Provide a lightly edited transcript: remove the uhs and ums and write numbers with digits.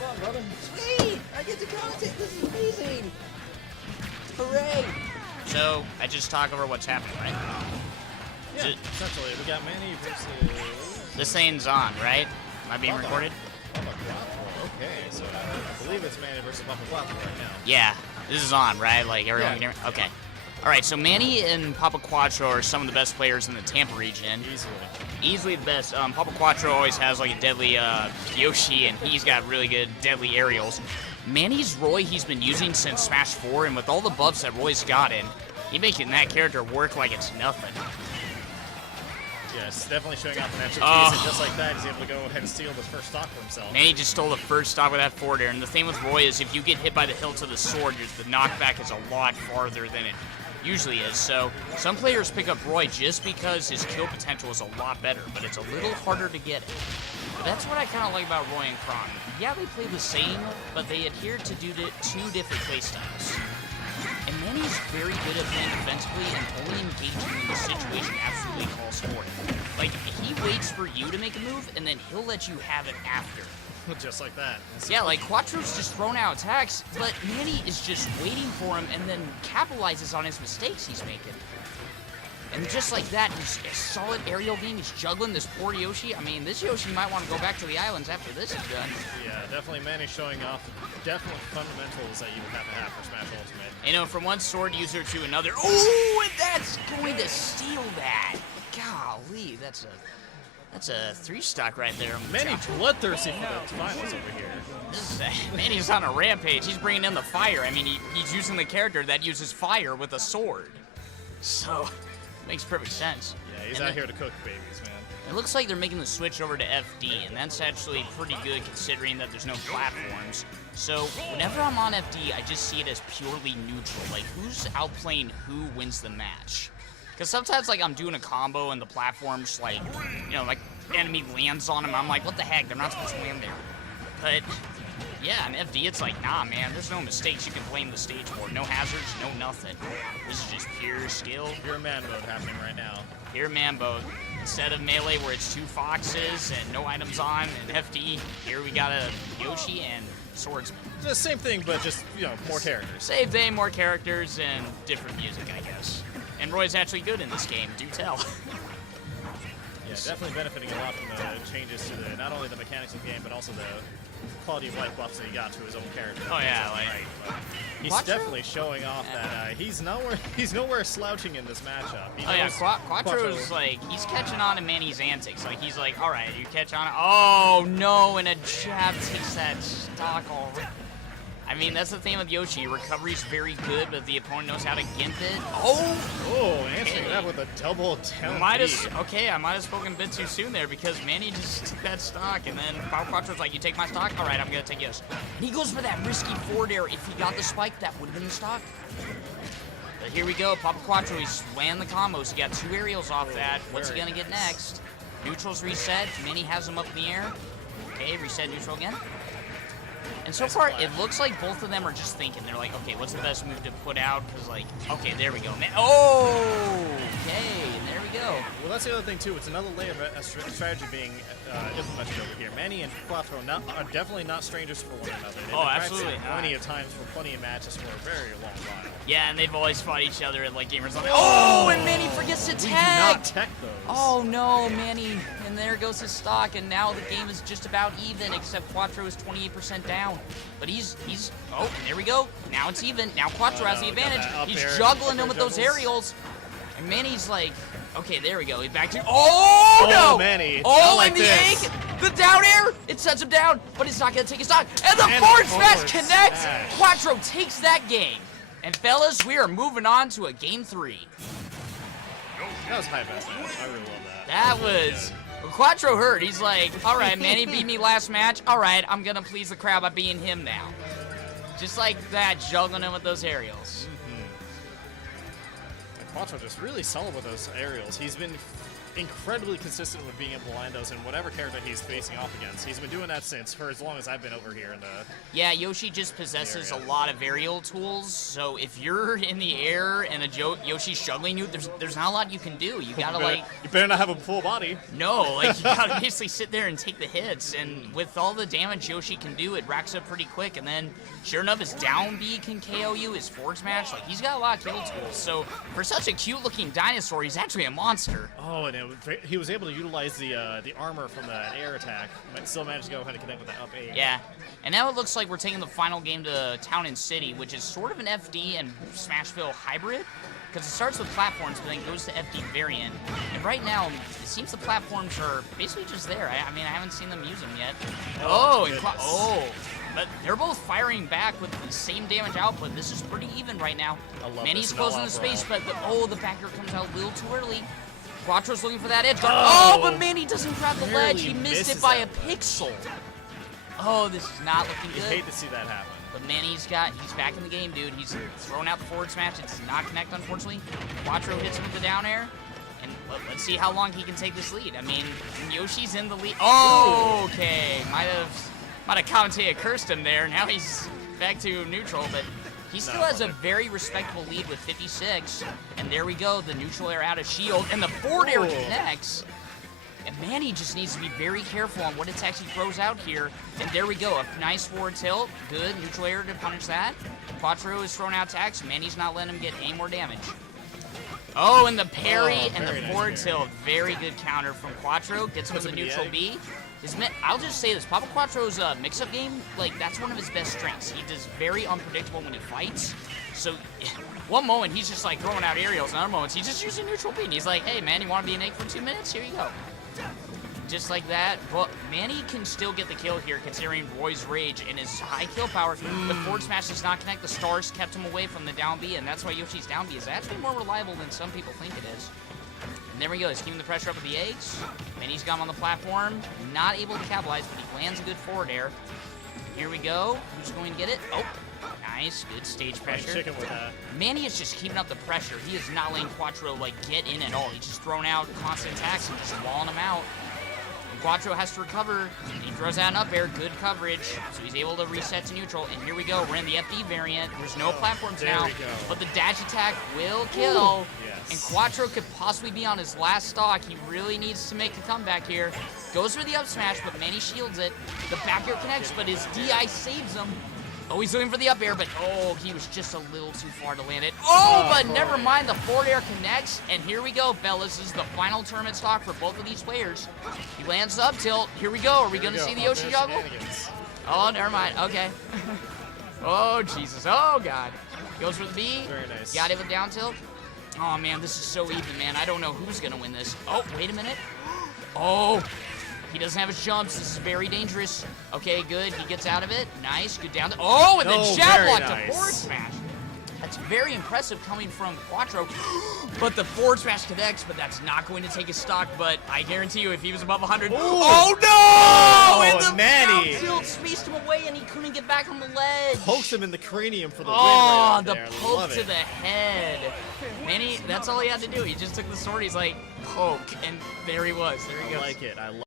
fun, brother. Sweet! I get to commentate. This is amazing. Hooray! So, I just talk over what's happening, right? Yeah, essentially. We got Manny versus... This thing's on, right? Am I being recorded? Cuatro. Okay, so I believe it's Manny versus Cuatro right now. Yeah, this is on, right? Like, everyone can hear me? Okay. Alright, so Manny and Cuatro are some of the best players in the Tampa region. Easily the best. Cuatro always has like a deadly Yoshi, and he's got really good deadly aerials. Manny's Roy he's been using since Smash 4, and with all the buffs that Roy's gotten, he's making that character work like it's nothing. Yes, definitely showing off the natural keys, and just like that, he's able to go ahead and steal the first stock for himself. Manny just stole the first stock with that forward air, and the thing with Roy is if you get hit by the hilt of the sword, the knockback is a lot farther than it usually is. So some players pick up Roy just because his kill potential is a lot better, but it's a little harder to get it. But that's what I kind of like about Roy and Kron. Yeah, they play the same, but they adhere to two different playstyles. And Manny's very good at playing defensively and only engaging when the situation absolutely calls for it. Like, he waits for you to make a move, and then he'll let you have it after. Just like that. Yeah, like, Cuatro's just throwing out attacks, but Manny is just waiting for him and then capitalizes on his mistakes he's making. And just like that, he's a solid aerial game. He's juggling this poor Yoshi. I mean, this Yoshi might want to go back to the islands after this is done. Yeah, definitely Manny showing off definitely fundamentals that you would have to have for Smash Ultimate. You know, from one sword user to another. Oh, and that's going to steal that. Golly, that's a 3-stock right there. Manny bloodthirsty for the finals over here. Manny's on a rampage. He's bringing in the fire. I mean, he's using the character that uses fire with a sword. So, makes perfect sense. Yeah, he's out here to cook babies, man. It looks like they're making the switch over to FD, and that's actually pretty good considering that there's no platforms. So, whenever I'm on FD, I just see it as purely neutral. Like, who's outplaying who wins the match. Because sometimes, like, I'm doing a combo and the platform's, like, you know, like, enemy lands on him. I'm like, what the heck? They're not supposed to land there. But, yeah, in FD, it's like, nah, man, there's no mistakes you can blame the stage for. No hazards, no nothing. This is just pure skill. Pure man mode happening right now. Pure man mode. Instead of Melee, where it's 2 foxes and no items on, and FD, here we got a Yoshi and Swordsman. The same thing, but just, you know, more characters. Same thing, more characters, and different music, I guess. And Roy's actually good in this game, do tell. Yeah, definitely benefiting a lot from the changes to the not only the mechanics of the game, but also the quality of life buffs that he got to his own character. Oh yeah, like he's definitely showing off that he's nowhere slouching in this matchup. Oh yeah, Cuatro's like he's catching on to Manny's antics. Like he's like, all right, you catch on. Oh no, and a jab takes that stock already. I mean, that's the thing with Yoshi. Recovery's very good, but the opponent knows how to gimp it. Oh, answering that with a double down. Okay, I might have spoken a bit too soon there because Manny just took that stock, and then Cuatro's like, you take my stock? All right, I'm going to take yours. And he goes for that risky forward air. If he got the spike, that would have been the stock. But here we go. Cuatro, he's landing the combos. He got 2 aerials off that. What's he going to get next? Neutral's reset. Manny has him up in the air. Okay, reset neutral again. And so far, it looks like both of them are just thinking. They're like, okay, what's the best move to put out? Because, like, okay, there we go. Okay, there we go. Well, that's the other thing, too. It's another layer of strategy being implemented over here. Manny and Cuatro are definitely not strangers for one another. They've absolutely not. Plenty of times for plenty of matches for a very long while. Yeah, and they've always fought each other at, like, Gamers on. Oh, and Manny forgets to tag. We do not tech those. Oh, no, Manny. And there goes his stock, and now the game is just about even, except Cuatro is 28% down. But he's oh, there we go. Now it's even. Now Cuatro has the advantage. He's juggling him with those aerials. And Manny's like, okay, there we go. He's back to, oh no! Manny. Oh, and the egg, the down air, it sets him down, but he's not gonna take his stock. And the forward smash connects. Cuatro takes that game. And fellas, we are moving on to a game 3. That was high best. I really love that. That was. Cuatro hurt. He's like, all right, Manny beat me last match. All right, I'm going to please the crowd by beating him now. Just like that, juggling him with those aerials. Cuatro just really solid with those aerials. He's been incredibly consistent with being able to land those in whatever character he's facing off against. He's been doing that since for as long as I've been over here in the. Yeah, Yoshi just possesses a lot of aerial tools, so if you're in the air and Yoshi's juggling you, there's not a lot you can do. You gotta You better not have a full body. No, like you gotta basically sit there and take the hits, and with all the damage Yoshi can do, it racks up pretty quick, and then sure enough, his down B can KO you, his forward smash, like he's got a lot of kill tools, so for such a cute looking dinosaur, he's actually a monster. Oh, and he was able to utilize the armor from the air attack, but still managed to go ahead and connect with that up A. Yeah, and now it looks like we're taking the final game to Town and City, which is sort of an FD and Smashville hybrid, because it starts with platforms, but then goes to FD variant. And right now, it seems the platforms are basically just there. I mean, I haven't seen them use them yet. But they're both firing back with the same damage output. This is pretty even right now. Manny's closing the space, but the back air comes out a little too early. Cuatro's looking for that edge. But Manny doesn't grab the ledge. He missed it by a pixel. Oh, this is not looking good. You hate to see that happen. But Manny's back in the game, dude. He's thrown out the forward smash. It does not connect, unfortunately. Cuatro hits him with the down air. And let's see how long he can take this lead. I mean, Yoshi's in the lead. Oh, okay. Might have commentated cursed him there. Now he's back to neutral, but he still has a very respectable lead with 56. And there we go. The neutral air out of shield. And the forward air connects. And Manny just needs to be very careful on what attacks he throws out here. And there we go, a nice forward tilt. Good, neutral air to punish that. Cuatro is throwing out attacks. Manny's not letting him get any more damage. Oh, and the parry and the forward tilt. Very good counter from Cuatro. Gets him with the neutral B. I'll just say this, Papa Cuatro's mix-up game, like, that's one of his best strengths. He does very unpredictable when he fights. So, one moment, he's just, like, throwing out aerials. Another moment, he's just using neutral B. And he's like, hey, man, you want to be an egg for 2 minutes? Here you go. Just like that. But Manny can still get the kill here, considering Roy's rage and his high kill power. The forward smash does not connect. The stars kept him away from the down B, and that's why Yoshi's down B is actually more reliable than some people think it is. And there we go. He's keeping the pressure up with the eggs. Manny's got him on the platform. Not able to capitalize, but he lands a good forward air. Here we go. Who's going to get it? Oh, nice. Good stage pressure. Manny is just keeping up the pressure. He is not letting Cuatro, like, get in at all. He's just throwing out constant attacks and just walling him out. Cuatro has to recover. He throws out an up air. Good coverage. So he's able to reset to neutral. And here we go. We're in the FD variant. There's no platforms now. But the dash attack will kill. And Cuatro could possibly be on his last stock. He really needs to make a comeback here. Goes for the up smash, but Manny shields it. The back air connects, but his DI saves him. Oh, he's looking for the up air, but he was just a little too far to land it. But never mind, the forward air connects, and here we go, fellas. This is the final tournament stock for both of these players. He lands the up tilt. Here we go. Are we going to see the Yoshi juggle? Oh, never mind. Okay. Oh, Jesus. Oh, God. Goes for the B. Very nice. Got it with down tilt. Oh, man, this is so even, man. I don't know who's going to win this. Oh, wait a minute. Oh. He doesn't have his jumps. This is very dangerous. Okay, good. He gets out of it. Nice. Good down. And then jab block to forward smash. That's very impressive coming from Cuatro. But the forward smash connects, but that's not going to take his stock. But I guarantee you, if he was above 100. Oh, no! And the Manny tilt spaced him away, and he couldn't get back on the ledge. Pokes him in the cranium for the win. Oh, the poke to the head. Manny, that's all he had to do. He just took the sword. He's like, poke. And there he was. There he goes. I like it.